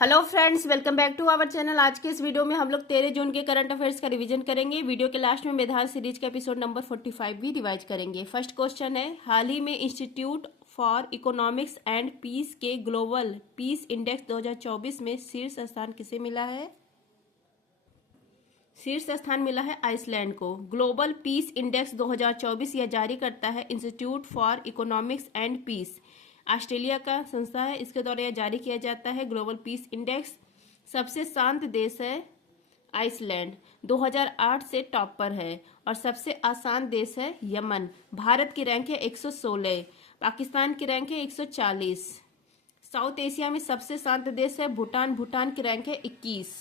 Hello friends, welcome back to our channel. आज के इस वीडियो में हम लोग 13 जून के करंट अफेयर्स का रिवीजन करेंगे। वीडियो के लास्ट में मेधार सीरीज का एपिसोड नंबर 45 भी रिवाइज करेंगे। फर्स्ट क्वेश्चन है, हाल ही में Institute for Economics and Peace के ग्लोबल पीस इंडेक्स 2024 में शीर्ष स्थान किसे मिला है? शीर्ष स्थान मिला है आइसलैंड को। ग्लोबल पीस इंडेक्स 2024 यह जारी करता है Institute for Economics and Peace, Australia का संस्था है, इसके द्वारा यह जारी किया जाता है ग्लोबल पीस इंडेक्स। सबसे शांत देश है आइसलैंड, 2008 से टॉप पर है। और सबसे आसान देश है यमन। भारत की रैंक है 116, पाकिस्तान की रैंक है 140। साउथ एशिया में सबसे शांत देश है भूटान, भूटान की रैंक है 21।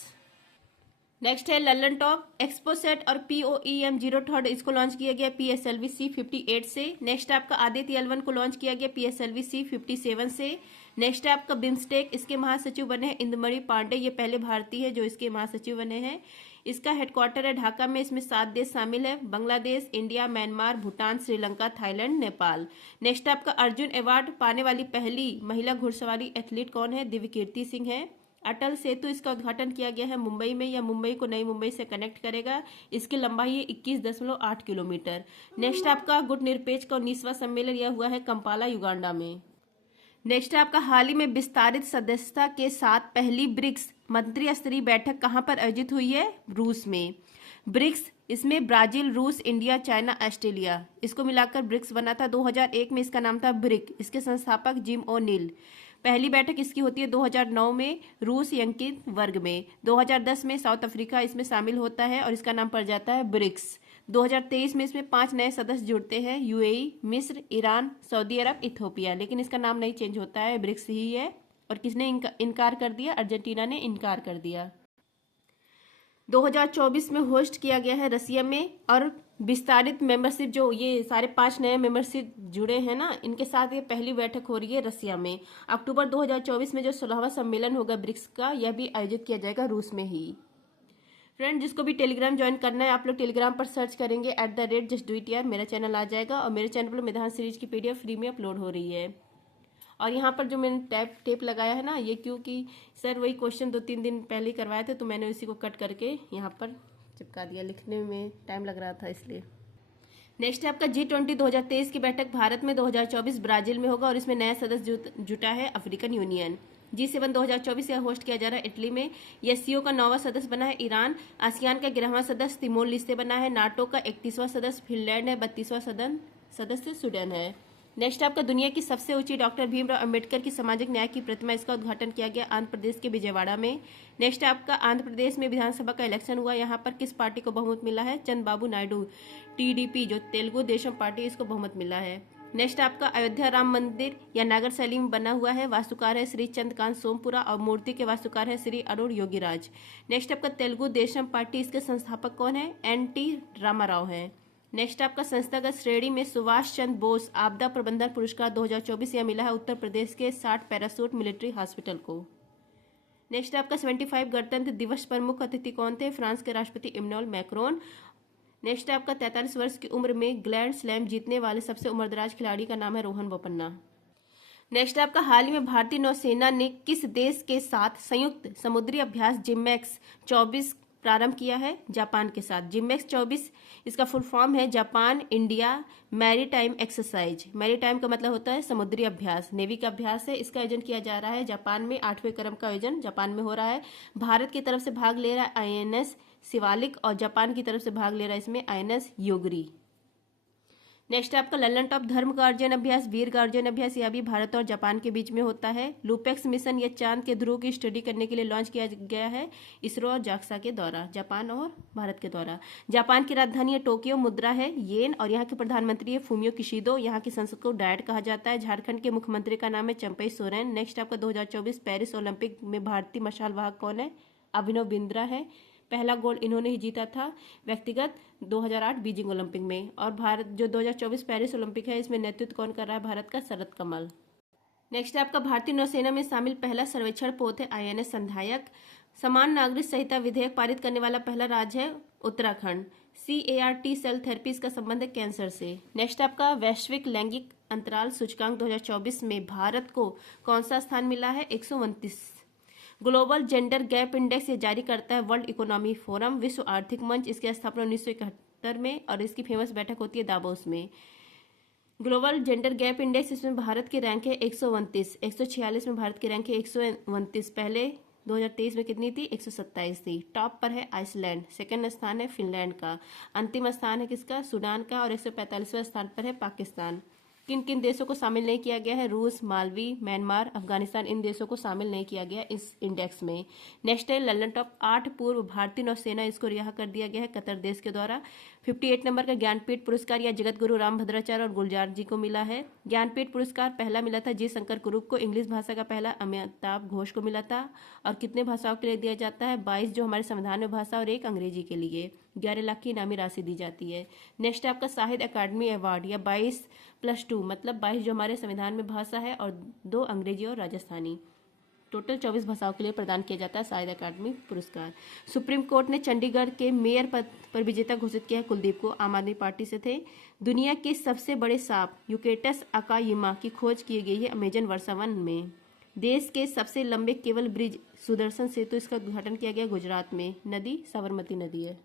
नेक्स्ट है ललन टॉप एक्सपोसेट और POEM 03 इसको लॉन्च किया गया PSLV C58 से। नेक्स्ट आपका आदित्य L1 को लॉन्च किया गया PSLV C57 से। नेक्स्ट है आपका बिम्स्टेक, इसके महासचिव बने हैं इंदुमणि पांडे, ये पहले भारतीय है जो इसके महासचिव बने हैं। इसका हेडक्वार्टर है ढाका में। इसमें 7 देश शामिल है, Bangladesh, India, Myanmar, Bhutan, Sri Lanka, Thailand, Nepal. Next आपका अर्जुन अवार्ड पाने वाली पहली महिला घुड़सवारी एथलीट कौन है? दिव्यकीर्ति सिंह है। अटल सेतु इसका उद्घाटन किया गया है मुंबई में, या मुंबई को नई मुंबई से कनेक्ट करेगा। इसकी लंबाई है 21.8 किलोमीटर। नेक्स्ट आपका गुटनिरपेक्ष का 19वां सम्मेलन यह हुआ है कंपाला, युगांडा में। नेक्स्ट आपका हाल ही में विस्तारित सदस्यता के साथ पहली ब्रिक्स मंत्री स्तरीय बैठक कहां पर आयोजित हुई है? रूस में। ब्रिक्स इसमें ब्राजील, रूस, इंडिया, चाइना, ऑस्ट्रेलिया, इसको मिलाकर ब्रिक्स बना था। 2001 में इसका नाम था ब्रिक। इसके संस्थापक जिम ओ'नील। पहली बैठक इसकी होती है 2009 में रूस यंकिन वर्ग में। 2010 में साउथ अफ्रीका इसमें शामिल होता है और इसका नाम पड़ जाता है ब्रिक्स। 2023 में इसमें 5 नए सदस्य जुड़ते हैं, UAE, मिस्र, ईरान, सऊदी अरब, इथोपिया। लेकिन इसका नाम नहीं चेंज होता है, ब्रिक्स ही है। और किसने इनकार कर दिया? अर्जेंटीना ने इनकार कर दिया। 2024 में होस्ट किया गया है रसिया में। और विस्तारित मेंबरशिप जो ये सारे 5 नए मेंबरशिप जुड़े हैं ना, इनके साथ ये पहली बैठक हो रही है रसिया में। अक्टूबर 2024 में जो 16वां सम्मेलन होगा ब्रिक्स का, यह भी आयोजित किया जाएगा रूस में ही। फ्रेंड, जिसको भी टेलीग्राम ज्वाइन करना है, आप लोग टेलीग्राम पर सर्च करेंगे @justdoityar, मेरा चैनल आ जाएगा। और मेरे चैनल पर मेधान सीरीज की PDF फ्री में अपलोड हो रही है। और यहाँ पर जो मैंने टेप लगाया है ना, ये क्योंकि सर वही क्वेश्चन 2-3 दिन पहले करवाए थे, तो मैंने उसी को कट करके यहाँ पर चिपका दिया। लिखने में टाइम लग रहा था इसलिए। नेक्स्ट है आपका G20 2023 की बैठक भारत में 2024 ब्राजील में होगा और इसमें नया सदस्य जुटा है अफ्रीकन यूनियन। G7 2024 यह होस्ट किया जा रहा है इटली में। SCO का 9वां सदस्य बना है ईरान। आसियान का 11वां सदस्य तिमोर लिस्ते बना है। नाटो का 31वां सदस्य फिनलैंड है। 32वां सदस्य स्वीडन है। नेक्स्ट आपका दुनिया की सबसे ऊंची डॉक्टर भीमराव अंबेडकर की सामाजिक न्याय की प्रतिमा, इसका उद्घाटन किया गया आंध्र प्रदेश के विजयवाड़ा में। नेक्स्ट आपका आंध्र प्रदेश में विधानसभा का इलेक्शन हुआ। यहाँ पर किस पार्टी को बहुमत मिला है? चंद्रबाबू नायडू, TDP जो तेलुगु देशम पार्टी, इसको बहुमत मिला है। नेक्स्ट आपका अयोध्या राम मंदिर या नागर शैली में बना हुआ है। वास्तुकार है श्री चंद्रकांत सोमपुरा और मूर्ति के वास्तुकार है श्री अरुण योगीराज। नेक्स्ट आपका तेलुगु देशम पार्टी, इसके संस्थापक कौन है? NT रामाराव है। नेक्स्ट आपका संस्थागत श्रेणी में सुभाष चंद्र बोस आपदा प्रबंधन पुरस्कार 2024 यह मिला है उत्तर प्रदेश के 60 पैरासूट मिलिट्री हॉस्पिटल को। नेक्स्ट आपका 75 गणतंत्र दिवस पर मुख्य अतिथि कौन थे? फ्रांस के राष्ट्रपति इमैनुअल मैक्रोन। नेक्स्ट आपका 43 वर्ष की उम्र में ग्रैंड स्लैम जीतने वाले सबसे उम्रदराज खिलाड़ी का नाम है रोहन बोपन्ना। नेक्स्ट आपका हाल ही में भारतीय नौसेना ने किस देश के साथ संयुक्त समुद्री अभ्यास जिम्मैक्स 24 प्रारंभ किया है? जापान के साथ। जिम्मैक्स 24 इसका फुल फॉर्म है Japan India maritime exercise. Maritime का मतलब होता है समुद्री अभ्यास, नेवी का अभ्यास है। इसका आयोजन किया जा रहा है जापान में। 8वें क्रम का आयोजन जापान में हो रहा है। भारत की तरफ से भाग ले रहा है INS शिवालिक और जापान की तरफ से भाग ले रहा है इसमें INS योगरी। नेक्स्ट आपका ललन टॉप धर्म का अर्जन अभ्यास, वीर का अर्जन अभ्यास, यह भी भारत और जापान के बीच में होता है। लूपेक्स मिशन यह चांद के ध्रुव की स्टडी करने के लिए लॉन्च किया गया है इसरो और जाक्सा के द्वारा, जापान और भारत के द्वारा। जापान की राजधानी है टोक्यो, मुद्रा है येन और यहाँ के प्रधानमंत्री है फूमियो किशिदो। यहाँ की संसद को डायट कहा जाता है। झारखंड के मुख्यमंत्री का नाम है चंपई सोरेन। नेक्स्ट आपका 2024 पेरिस ओलंपिक में भारतीय मशाल वाहक कौन है? अभिनव बिंद्रा है। पहला गोल्ड इन्होंने ही जीता था व्यक्तिगत 2008 बीजिंग ओलंपिक में। और भारत जो 2024 पेरिस ओलंपिक है, इसमें नेतृत्व कौन कर रहा है? भारत का शरद कमल। नेक्स्ट आपका भारतीय नौसेना में शामिल पहला सर्वेक्षण पोत है INS संधायक। समान नागरिक संहिता विधेयक पारित करने वाला पहला राज्य है उत्तराखंड। CAR-T सेल थेरेपी का संबंध है कैंसर से। नेक्स्ट आपका वैश्विक लैंगिक अंतराल सूचकांक 2024 में भारत को कौन सा स्थान मिला है? 129। ग्लोबल जेंडर गैप इंडेक्स ये जारी करता है वर्ल्ड इकोनॉमी फोरम, विश्व आर्थिक मंच। इसकी स्थापना 1971 में और इसकी फेमस बैठक होती है दावोस में। ग्लोबल जेंडर गैप इंडेक्स, इसमें भारत की रैंक है 129, 146 में भारत की रैंक है 129। पहले 2023 में कितनी थी? 127 थी। टॉप पर है आइसलैंड, सेकंड स्थान है फिनलैंड का, अंतिम स्थान है किसका? सूडान का, और 145वें स्थान पर है पाकिस्तान। किन किन देशों को शामिल नहीं किया गया है? रूस, मालवी, म्यांमार, अफगानिस्तान, इन देशों को शामिल नहीं किया गया इस इंडेक्स में। नेक्स्ट है लंदन टॉप 8 पूर्व भारतीय नौसेना, इसको रिहा कर दिया गया है कतर देश के द्वारा। 58 नंबर का ज्ञानपीठ पुरस्कार या जगत गुरु रामभद्राचार्य और गुलजार जी को मिला है। ज्ञानपीठ पुरस्कार पहला मिला था जी शंकर कुरूप को, इंग्लिश भाषा का पहला अमिताभ घोष को मिला था। और कितने भाषाओं के लिए दिया जाता है? 22 जो हमारे संविधान में भाषा और 1 अंग्रेजी के लिए। 11 लाख की इनामी राशि दी जाती है। नेक्स्ट है आपका साहित्य अकादमी अवार्ड या 22+2 मतलब 22 जो हमारे संविधान में भाषा है और 2 अंग्रेजी और राजस्थानी, टोटल 24 भाषाओं के लिए प्रदान किया जाता है साहित्य अकादमी पुरस्कार। सुप्रीम कोर्ट ने चंडीगढ़ के मेयर पद पर विजेता घोषित किया है कुलदीप को, आम आदमी पार्टी से थे। दुनिया के सबसे बड़े सांप यूकेटस अकायिमा की खोज की गई है अमेजन वर्षावन में। देश के सबसे लंबे केबल ब्रिज सुदर्शन सेतु, इसका उद्घाटन किया गया गुजरात में। नदी साबरमती नदी है।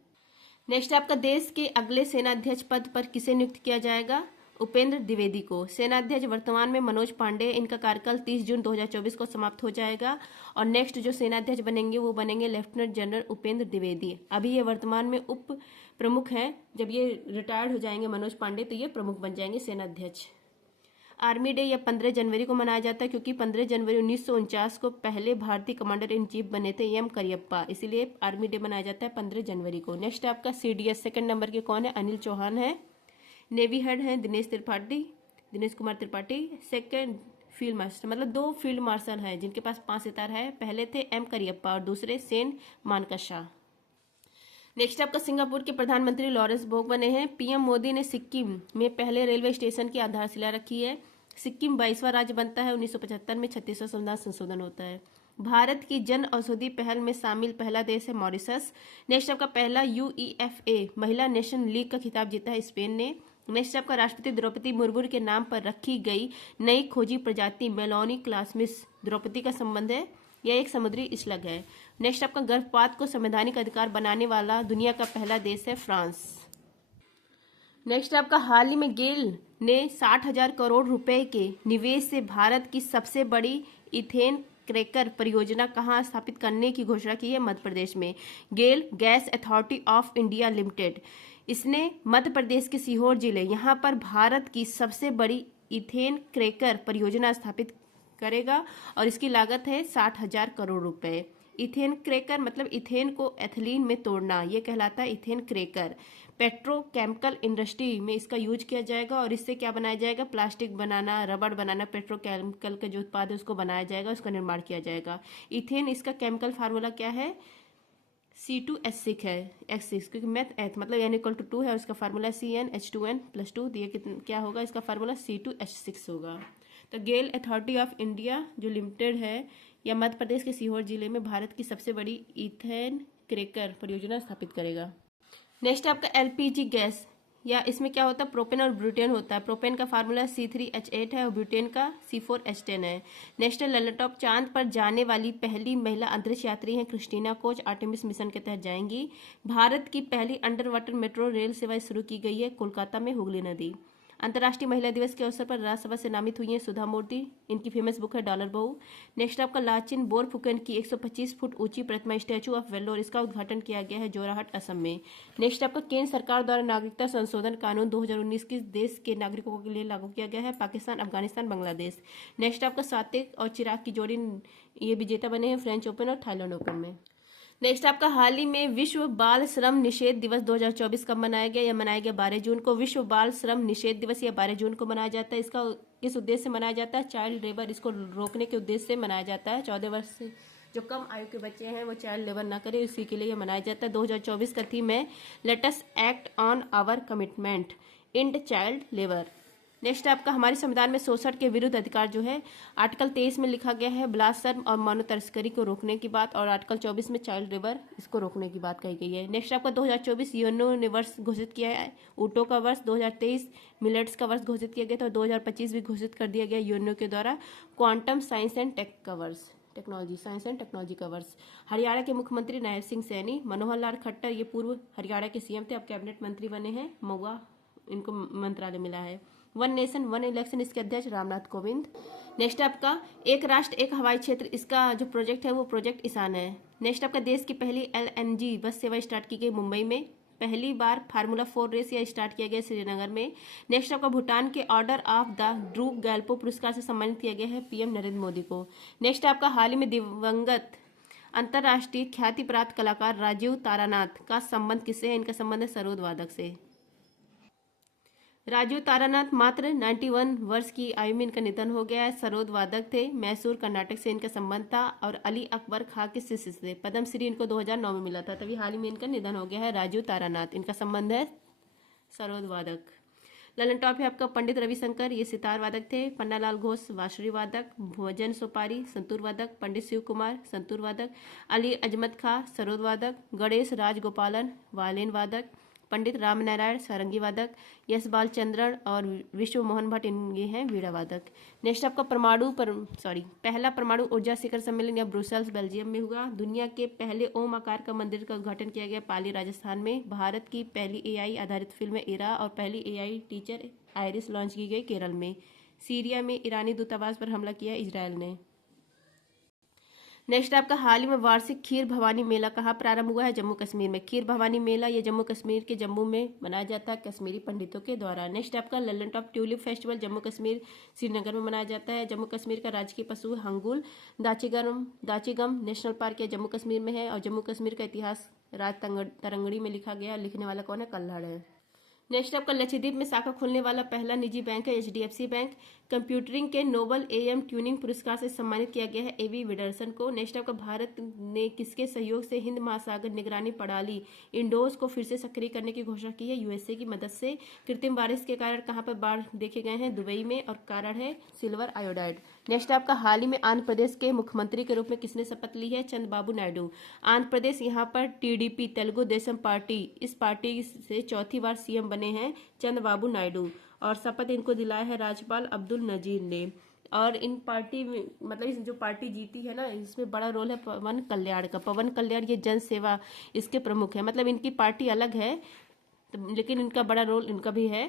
नेक्स्ट आपका देश के अगले सेनाध्यक्ष पद पर किसे नियुक्त किया जाएगा? उपेंद्र द्विवेदी को। सेनाध्यक्ष वर्तमान में मनोज पांडे, इनका कार्यकाल 30 जून 2024 को समाप्त हो जाएगा। और नेक्स्ट जो सेनाध्यक्ष बनेंगे वो बनेंगे लेफ्टिनेंट जनरल उपेंद्र द्विवेदी। अभी ये वर्तमान में उप प्रमुख हैं, जब ये रिटायर्ड हो जाएंगे मनोज पांडे तो ये प्रमुख बन जाएंगे सेनाध्यक्ष। आर्मी डे या 15 जनवरी को मनाया जाता है क्योंकि 15 जनवरी 1949 को पहले भारतीय कमांडर इन चीफ बने थे एम करियप्पा, इसीलिए आर्मी डे मनाया जाता है 15 जनवरी को। नेक्स्ट आपका सीडीएस सेकंड नंबर के कौन है? अनिल चौहान है। नेवी हेड हैं Dinesh Kumar Tripathi. Second field marshal, मतलब 2 फील्ड मार्शल हैं जिनके पास 5 सितारा है। पहले थे एम करियप्पा और दूसरे सेन मानकशा। नेक्स्ट आपका सिंगापुर के प्रधानमंत्री लॉरेंस बोग बने हैं। पीएम मोदी ने सिक्किम में पहले रेलवे स्टेशन की आधारशिला रखी है। सिक्किम 22वां राज्य बनता है। 1975 में 36वां संविधान संशोधन होता है। भारत की जन औषधि पहल में शामिल पहला देश है मॉरिशस। नेक्स्ट आपका पहला UEFA महिला नेशन लीग का खिताब जीता है स्पेन ने। नेक्स्ट आपका राष्ट्रपति द्रौपदी मुर्मू के नाम पर रखी गई नई खोजी प्रजाति मेलोनी क्लासमिस द्रौपदी का संबंध है। यह एक समुद्री स्लग है। नेक्स्ट आपका गर्भपात को संवैधानिक अधिकार बनाने वाला दुनिया का पहला देश है फ्रांस। नेक्स्ट आपका हाल ही में गेल ने 60,000 करोड़ रुपए के निवेश से भारत की सबसे बड़ी इथेन क्रैकर परियोजना कहाँ स्थापित करने की घोषणा की है? मध्य प्रदेश में। GAIL gas authority of India limited, इसने मध्य प्रदेश के सीहोर जिले यहाँ पर भारत की सबसे बड़ी इथेन क्रैकर परियोजना स्थापित करेगा और इसकी लागत है 60,000 करोड़ रुपए। इथेन क्रैकर मतलब इथेन को एथिलीन में तोड़ना, ये कहलाता है इथेन क्रैकर। पेट्रोकेमिकल इंडस्ट्री में इसका यूज किया जाएगा और इससे क्या बनाया जाएगा? प्लास्टिक बनाना, रबड़ बनाना, पेट्रोकेमिकल का जो उत्पाद है उसको बनाया जाएगा, उसका निर्माण किया जाएगा। इथेन इसका केमिकल फार्मूला क्या है? C2H6 है, H6 क्योंकि मैथ एथ मतलब n=2 है और इसका फार्मूला CnH2n+2, तो ये क्या होगा? इसका फार्मूला C2H6 होगा। तो गेल अथॉरिटी ऑफ इंडिया जो लिमिटेड है या मध्य प्रदेश के सीहोर जिले में भारत की सबसे बड़ी इथेन क्रैकर परियोजना स्थापित करेगा। नेक्स्ट आपका LPG गैस, या इसमें क्या होता है? प्रोपेन और ब्यूटेन होता है। प्रोपेन का फार्मूला C3H8 है और ब्यूटेन का C4H10 है। नेक्स्ट लंदन टॉप चांद पर जाने वाली पहली महिला अंतरिक्ष यात्री हैं क्रिस्टीना कोच, आर्टेमिस मिशन के तहत जाएंगी। भारत की पहली अंडर वाटर मेट्रो रेल सेवा शुरू की गई है कोलकाता में हुगली नदी। अंतर्राष्ट्रीय महिला दिवस के अवसर पर राज्यसभा से नामित हुई हैं सुधा मूर्ति, इनकी फेमस बुक है डॉलर बहू। नेक्स्ट आपका लाचिन बोरफुकन की 125 फुट ऊंची प्रतिमा स्टैचू ऑफ वेल्लोर, इसका उद्घाटन किया गया है जोराहट असम में। नेक्स्ट आपका केंद्र सरकार द्वारा नागरिकता संशोधन कानून 2019 किस देश के नागरिकों के लिए लागू किया गया है? पाकिस्तान, अफगानिस्तान, बांग्लादेश। नेक्स्ट आपका सात्विक और चिराग की जोड़ी ये विजेता बने हैं फ्रेंच ओपन और थाईलैंड ओपन में। नेक्स्ट आपका हाल ही में विश्व बाल श्रम निषेध दिवस 2024 कब मनाया गया? यह मनाया गया 12 जून को। विश्व बाल श्रम निषेध दिवस यह 12 जून को मनाया जाता है। इसका इस उद्देश्य से मनाया जाता है, चाइल्ड लेबर, इसको रोकने के उद्देश्य से मनाया जाता है। 14 वर्ष से जो कम आयु के बच्चे हैं वो चाइल्ड लेबर ना करें, इसी के लिए यह मनाया जाता है। 2024 का थीम है let us act on our commitment and child labour. Next आपका हमारे संविधान में शोषण के विरुद्ध अधिकार जो है आर्टिकल 23 में लिखा गया है बलात्कार और मानव तस्करी को रोकने की बात, और आर्टिकल 24 में चाइल्ड लेबर इसको रोकने की बात कही गई है। नेक्स्ट आपका 2024 यूएनओ ने वर्ष घोषित किया है ऊँटों का वर्ष, 2023 मिलेट्स का वर्ष घोषित किया गया था और 2025 भी घोषित कर दिया गया यूएनओ के द्वारा क्वांटम साइंस एंड टेक का वर्ष। टेक्नोलॉजी, साइंस एंड टेक्नोलॉजी का वर्ष। हरियाणा के मुख्यमंत्री नायब सिंह सैनी। मनोहर लाल खट्टर, ये पूर्व हरियाणा के सीएम थे, अब कैबिनेट मंत्री बने हैं। महुआ इनको मंत्रालय मिला है। वन नेशन वन इलेक्शन, इसके अध्यक्ष रामनाथ कोविंद। नेक्स्ट आपका एक राष्ट्र एक हवाई क्षेत्र, इसका जो प्रोजेक्ट है वो प्रोजेक्ट ईशान है। नेक्स्ट आपका देश की पहली LNG बस सेवा स्टार्ट की गई मुंबई में। पहली बार फार्मूला 4 रेस या स्टार्ट किया गया श्रीनगर में। नेक्स्ट आपका भूटान के order of the drupe Gyalpo पुरस्कार से सम्मानित किया गया है PM नरेंद्र मोदी को। नेक्स्ट आपका हाल ही में दिवंगत अंतर्राष्ट्रीय ख्याति प्राप्त कलाकार राजीव तारानाथ का संबंध किससे है? इनका संबंध है सरोद वादक से। राजीव तारानाथ मात्र 91 वर्ष की आयु में इनका निधन हो गया है। सरोद वादक थे, मैसूर कर्नाटक से इनका संबंध था और अली अकबर खां के शिष्य थे। पद्मश्री इनको 2009 में मिला था, तभी हाल ही में इनका निधन हो गया है। राजीव तारानाथ, इनका संबंध है सरोद वादक। ललन टॉप है आपका पंडित रविशंकर, ये सितार वादक थे। पन्नालाल घोष बांसुरी वादक। भोजन सोपारी संतूर वादक। पंडित शिव कुमार संतूर वादक। अली अजमत खां सरोद वादक। गणेश राजगोपालन वायलिन वादक। पंडित रामनारायण सारंगी वादक। यश बालचंद्रन और विश्व मोहन भट्ट ये हैं वीणा वादक। नेक्स्ट आपका पहला परमाणु ऊर्जा शिखर सम्मेलन या ब्रुसेल्स बेल्जियम में हुआ। दुनिया के पहले ओम आकार का मंदिर का उद्घाटन किया गया पाली राजस्थान में। भारत की पहली AI आधारित फिल्म एरा और पहली AI टीचर आयरिस लॉन्च की गई केरल में। सीरिया में ईरानी दूतावास पर हमला किया इजरायल ने। नेक्स्ट आपका हाल ही में वार्षिक खीर भवानी मेला कहाँ प्रारंभ हुआ है? जम्मू कश्मीर में। खीर भवानी मेला ये जम्मू कश्मीर के जम्मू में मनाया जाता है कश्मीरी पंडितों के द्वारा। नेक्स्ट आपका Lalan top tulip festival Jammu Kashmir Srinagar में मनाया जाता है। जम्मू कश्मीर का राजकीय पशु हंगुल दाचीगम नेशनल पार्क या जम्मू कश्मीर में है और जम्मू कश्मीर का इतिहास राज तरंगड़ी में लिखा गया। लिखने वाला कौन है? कल्हड़ है। नेक्स्ट आपका लक्षद्वीप में शाखा खोलने वाला पहला निजी बैंक है HDFC बैंक। कंप्यूटरिंग के नोबल AM ट्यूनिंग पुरस्कार से सम्मानित किया गया है AV विडरसन को। नेक्स्ट आपका भारत ने किसके सहयोग से हिंद महासागर निगरानी प्रणाली इंडोज को फिर से सक्रिय करने की घोषणा की है? USA की मदद से। कृत्रिम बारिश के कारण कहाँ पर बाढ़ देखे गए हैं? दुबई में, और कारण है सिल्वर आयोडाइड। नेक्स्ट आपका हाल ही में आंध्र प्रदेश के मुख्यमंत्री के रूप में किसने शपथ ली है? चंद्रबाबू नायडू। आंध्र प्रदेश यहाँ पर TDP तेलुगु देशम पार्टी, इस पार्टी से चौथी बार CM बने हैं चंद्रबाबू नायडू और शपथ इनको दिलाया है राज्यपाल अब्दुल नजीर ने। और इन पार्टी में मतलब इस जो पार्टी जीती है ना, इसमें बड़ा रोल है पवन कल्याण का। पवन कल्याण ये जन सेवा इसके प्रमुख है, मतलब इनकी पार्टी अलग है लेकिन इनका बड़ा रोल इनका भी है।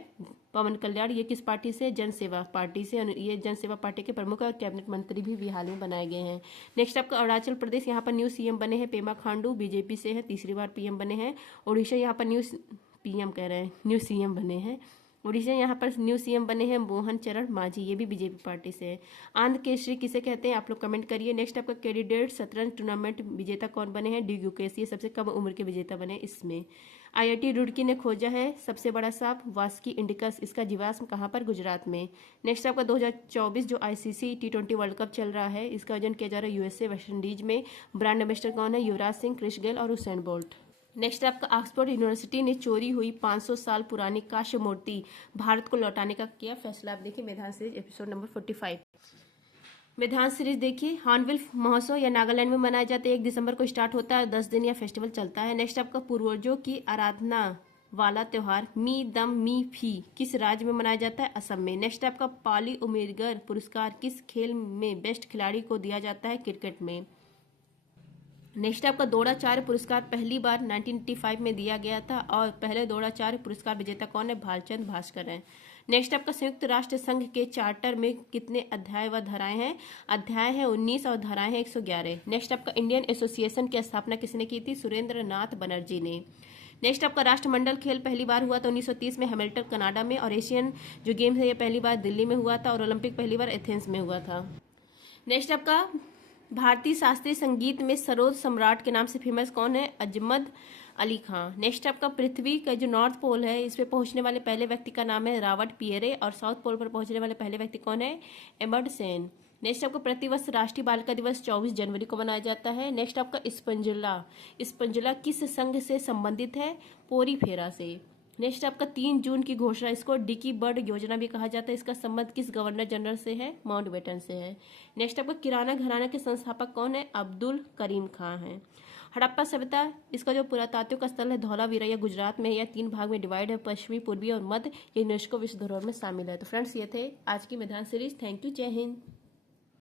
पवन कल्याण ये किस पार्टी से? जन सेवा पार्टी से। ये जन सेवा पार्टी के प्रमुख है और कैबिनेट मंत्री भी हाल में बनाए गए हैं। नेक्स्ट आपका अरुणाचल प्रदेश, यहाँ पर न्यू CM बने हैं पेमा खांडू, BJP से है, तीसरी बार PM बने हैं। उड़ीसा यहाँ पर न्यू CM बने हैं। उड़ीसा यहाँ पर न्यू CM बने हैं मोहन चरण मांझी, ये भी BJP पार्टी से है। आंध्र केसरी किसे कहते हैं? आप लोग कमेंट करिए। नेक्स्ट आपका कैंडिडेट शतरंज टूर्नामेंट विजेता कौन बने हैं? डी गुकेश, ये सबसे कम उम्र के विजेता बने इसमें। IIT रुड़की ने खोजा है सबसे बड़ा सांप वास्की इंडिकस, इसका जीवाश्म कहाँ पर? गुजरात में। नेक्स्ट आपका 2024 जो ICC T20 वर्ल्ड कप चल रहा है, इसका आयोजन किया जा रहा है USA वेस्ट इंडीज में। ब्रांड एम्बेसडर कौन है? युवराज सिंह, क्रिस गेल और हुसैन बोल्ट। नेक्स्ट आपका ऑक्सफोर्ड यूनिवर्सिटी ने चोरी हुई 500 साल पुरानी कांस्य मूर्ति भारत को लौटाने का किया फैसला। आप देखिए मैदान सीरीज एपिसोड नंबर 45। मैदान सीरीज देखिए, हॉर्नबिल महोत्सव या नागालैंड में मनाया जाता है। 1 दिसंबर को स्टार्ट होता है, 10 दिन या फेस्टिवल चलता है। नेक्स्ट आपका पूर्वजों की आराधना वाला त्योहार मी दम मी फी किस राज्य में मनाया जाता है? असम में। नेक्स्ट आपका पाली उमेदगर पुरस्कार किस खेल में बेस्ट खिलाड़ी को दिया जाता है? क्रिकेट में। नेक्स्ट आपका द्रोणाचार्य पुरस्कार पहली बार 1985 में दिया गया था और पहले द्रोणाचार्य पुरस्कार विजेता कौन है? भालचंद्र भास्कर हैं। नेक्स्ट आपका संयुक्त राष्ट्र संघ के चार्टर में कितने अध्याय व धाराएं हैं? अध्याय है 19 और धाराएं हैं 111। नेक्स्ट आपका इंडियन एसोसिएशन की स्थापना किसने की थी? सुरेंद्र नाथ बनर्जी ने। नेक्स्ट आपका राष्ट्रमंडल खेल पहली बार हुआ था 1930 में हैमिल्टन कनाडा में, और एशियन जो गेम्स है ये पहली बार दिल्ली में हुआ था, और ओलंपिक पहली बार एथेंस में हुआ था। नेक्स्ट आपका भारतीय शास्त्रीय संगीत में सरोद सम्राट के नाम से फेमस कौन है? अजमत अली खां। नेक्स्ट आपका पृथ्वी का जो नॉर्थ पोल है इस पे पहुंचने वाले पहले व्यक्ति का नाम है रॉबर्ट पियरे, और साउथ पोल पर पहुंचने वाले पहले व्यक्ति कौन है? एमर्ड सेन। नेक्स्ट आपका प्रतिवर्ष राष्ट्रीय बालिका दिवस 24 जनवरी को मनाया जाता है। नेक्स्ट आपका स्पंजुला किस संघ से संबंधित है? पोरी फेरा से। नेक्स्ट आपका 3 जून की घोषणा, इसको डिकी बर्ड योजना भी कहा जाता है, इसका संबंध किस गवर्नर जनरल से है? माउंटबेटन से है। नेक्स्ट आपका किराना घराना के संस्थापक कौन है? अब्दुल करीम खां हैं। हड़प्पा सभ्यता, इसका जो पुरातात्विक स्थल है धौलावीरा या गुजरात में है, या 3 भाग में डिवाइड है, पश्चिमी, पूर्वी और मध्य, ये यूनेस्को विश्व धरोहर में शामिल है। तो फ्रेंड्स ये थे आज की मैदान सीरीज। थैंक यू, जय हिंद।